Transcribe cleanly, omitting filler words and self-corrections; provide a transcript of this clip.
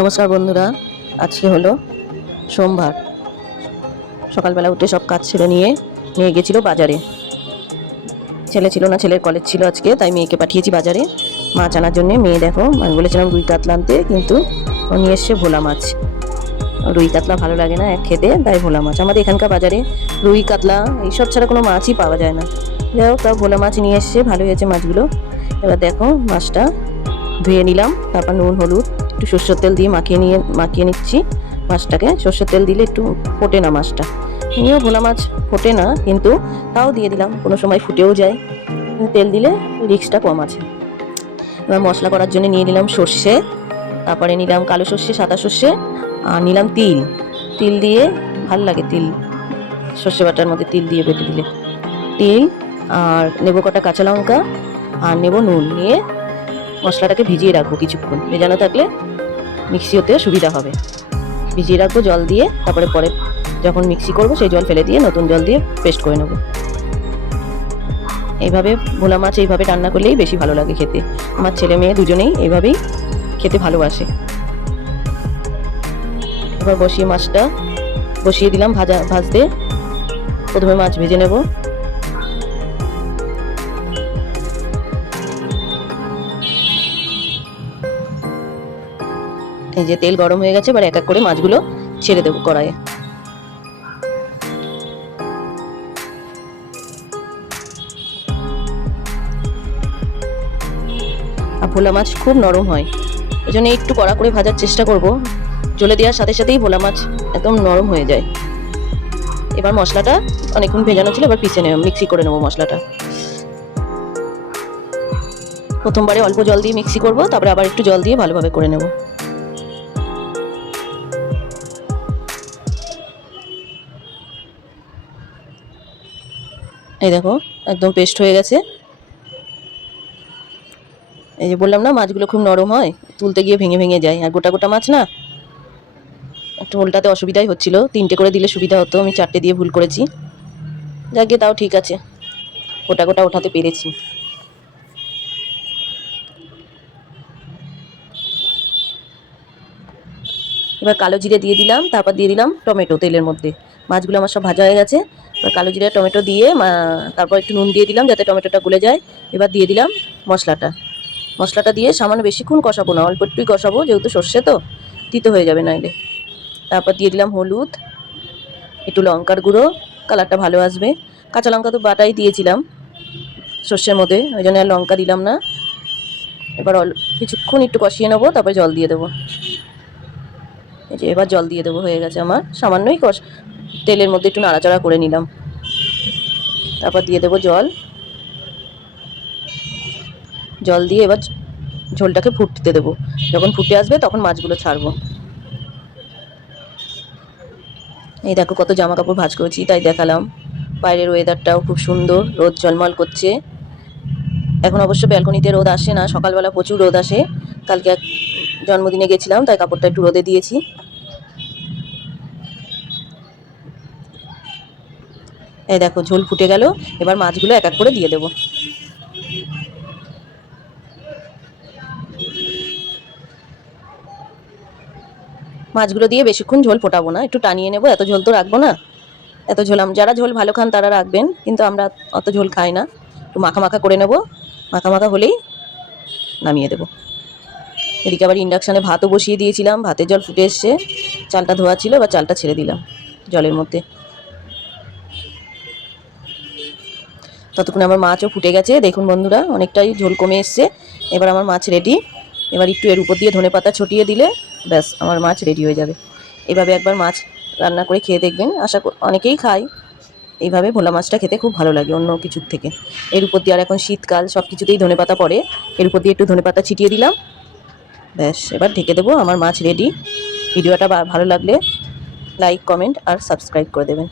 নমস্কার বন্ধুরা, আজকে হলো সোমবার। সকালবেলা উঠে সব কাজ ছেড়ে নিয়ে মেয়ে গেছিল বাজারে। ছেলে ছিল না, ছেলের কলেজ ছিল আজকে, তাই মেয়েকে পাঠিয়েছি বাজারে মাছ আনার জন্য। মেয়ে দেখো, আমি বলেছিলাম রুই কাতলা আনতে, কিন্তু ও নিয়ে এসছে ভোলা মাছ। রুই কাতলা ভালো লাগে না খেতে, তাই ভোলা মাছ। আমাদের এখানকার বাজারে রুই কাতলা এইসব ছাড়া কোনো মাছই পাওয়া যায় না। যাই হোক, তাও ভোলা মাছ নিয়ে এসছে, ভালোই হয়েছে মাছগুলো। এবার দেখো, মাছটা ধুয়ে নিলাম, তারপর নুন হলুদ একটু সরষের তেল দিয়ে মাখিয়ে নিচ্ছি মাছটাকে। সরষের তেল দিলে একটু ফোটে না মাছটা, এমনিও ভোলা মাছ ফোটে না, কিন্তু তাও দিয়ে দিলাম, কোনো সময় ফুটেও যায়। তেল দিলে রিস্কটা কম আছে। এবার মশলা করার জন্য নিয়ে নিলাম সর্ষে, তারপরে নিলাম কালো সর্ষে, সাদা সর্ষে, আর নিলাম তিল। তিল দিয়ে ভাল লাগে, তিল সর্ষে বাটার মধ্যে তিল দিয়ে বেটে দিলে। তিল আর নেবো কটা কাঁচা লঙ্কা, আর নেবো নুন। নিয়ে মশলাটাকে ভিজিয়ে রাখবো কিছুক্ষণ, ভেজানো থাকলে মিক্সি হতে সুবিধা হবে। ভিজিয়ে রাখবো জল দিয়ে, তারপরে পরে যখন মিক্সি করবো সেই জল ফেলে দিয়ে নতুন জল দিয়ে পেস্ট করে নেবো। এইভাবে ভোলা মাছ এইভাবে রান্না করলেই বেশি ভালো লাগে খেতে। আমার ছেলে মেয়ে দুজনেই এইভাবেই খেতে ভালোবাসে। এবার মাছটা বসিয়ে দিলাম ভাজতে। প্রথমে মাছ ভেজে নেব। এই যে তেল গরম হয়ে গেছে, এবার এক এক করে মাছগুলো ছেড়ে দেবো কড়াইয়ে। আর ভোলা মাছ খুব নরম হয়, এই জন্য একটু কড়া করে ভাজার চেষ্টা করব। জ্বলে দেওয়ার সাথে সাথেই ভোলা মাছ একদম নরম হয়ে যায়। এবার মশলাটা অনেকক্ষণ ভেজানো ছিল, এবার মিক্সি করে নেবো মশলাটা। প্রথমবারে অল্প জল দিয়ে মিক্সি করব, তারপরে আবার একটু জল দিয়ে ভালোভাবে করে নেব। এই দেখো, একদম পেস্ট হয়ে গেছে। এই যে বললাম না, মাছগুলো খুব নরম হয়, তুলতে গিয়ে ভেঙে ভেঙে যায়। আর গোটা গোটা মাছ না, একটু উল্টাতে অসুবিধাই হচ্ছিল। 3টে করে দিলে সুবিধা হতো, আমি 4টে দিয়ে ভুল করেছি। যাকে তাও ঠিক আছে, গোটা গোটা ওঠাতে পেরেছি। এবার কালো জিরে দিয়ে দিলাম, তারপর দিয়ে দিলাম টমেটো তেলের মধ্যে। মাছগুলো আমার সব ভাজা হয়ে গেছে। এবার কালো জিরে টমেটো দিয়ে তারপর একটু নুন দিয়ে দিলাম যাতে টমেটোটা গলে যায়। এবার দিয়ে দিলাম মশলাটা দিয়ে সামান্য বেশিক্ষণ কষাবো না, অল্প একটুই কষাবো, যেহেতু সর্ষে তো তিতো হয়ে যাবে নাইলে। তারপর দিয়ে দিলাম হলুদ, একটু লঙ্কার গুঁড়ো, কালারটা ভালো আসবে। কাঁচা লঙ্কা তো বাটাই দিয়েছিলাম সর্ষের মধ্যে, ওই জন্য আর লঙ্কা দিলাম না। এবার কিছুক্ষণ একটু কষিয়ে নেবো, তারপরে জল দিয়ে দেবো। এই যে এবার জল দিয়ে দেবো, হয়ে গেছে আমার। সামান্যই তেলের মধ্যে একটু নাড়াচাড়া করে নিলাম, তারপর দিয়ে দেবো জল দিয়ে এবার ঝোলটাকে ফুটতে দেবো। যখন ফুটে আসবে তখন মাছগুলো ছাড়বো। এই দেখো কত জামা কাপড় ভাঁজ করেছি, তাই দেখালাম। বাইরের ওয়েদারটাও খুব সুন্দর, রোদ ঝলমল করছে। এখন অবশ্য ব্যালকনিতে রোদ আসে না, সকালবেলা প্রচুর রোদ আসে। কালকে এক জন্মদিনে গেছিলাম, তাই কাপড়টা একটু রোদে দিয়েছি। এই দেখো ঝোল ফুটে গেল, এবার মাছগুলো এক এক করে দিয়ে দেবো। মাছগুলো দিয়ে বেশিক্ষণ ঝোল ফোটাবো না, একটু টানিয়ে নেবো, এত ঝোল তো রাখবো না। এত ঝোল যারা ঝোল ভালো খান তারা রাখবেন, কিন্তু আমরা অত ঝোল খাই না। একটু মাখা মাখা করে নেবো, মাখা মাখা হলেই নামিয়ে দেবো। এদিকে আবার ইন্ডাকশানে ভাতও বসিয়ে দিয়েছিলাম, ভাতের জল ফুটে এসছে। চালটা ধোয়া ছিল, এবার চালটা ছেড়ে দিলাম জলের মধ্যে। ততক্ষণ আমার মাছও ফুটে গেছে, দেখুন বন্ধুরা, অনেকটাই ঝোল কমে এসছে। এবার আমার মাছ রেডি। এবার একটু এর উপর দিয়ে ধনেপাতা ছটিয়ে দিলে ব্যাস আমার মাছ রেডি হয়ে যাবে। এভাবে একবার মাছ রান্না করে খেয়ে দেখবেন, অনেকেই খায় এইভাবে। ভোলা মাছটা খেতে খুব ভালো লাগে অন্য কিছুর থেকে। এর উপর দিয়ে আর এখন শীতকাল, সব কিছুতেই ধনেপাতা পড়ে, এর উপর দিয়ে একটু ধনেপাতা ছিটিয়ে দিলাম, ব্যাস এবার ঢেকে দেবো। আমার মাছ রেডি। ভিডিওটা ভালো লাগলে লাইক, কমেন্ট আর সাবস্ক্রাইব করে দেবেন।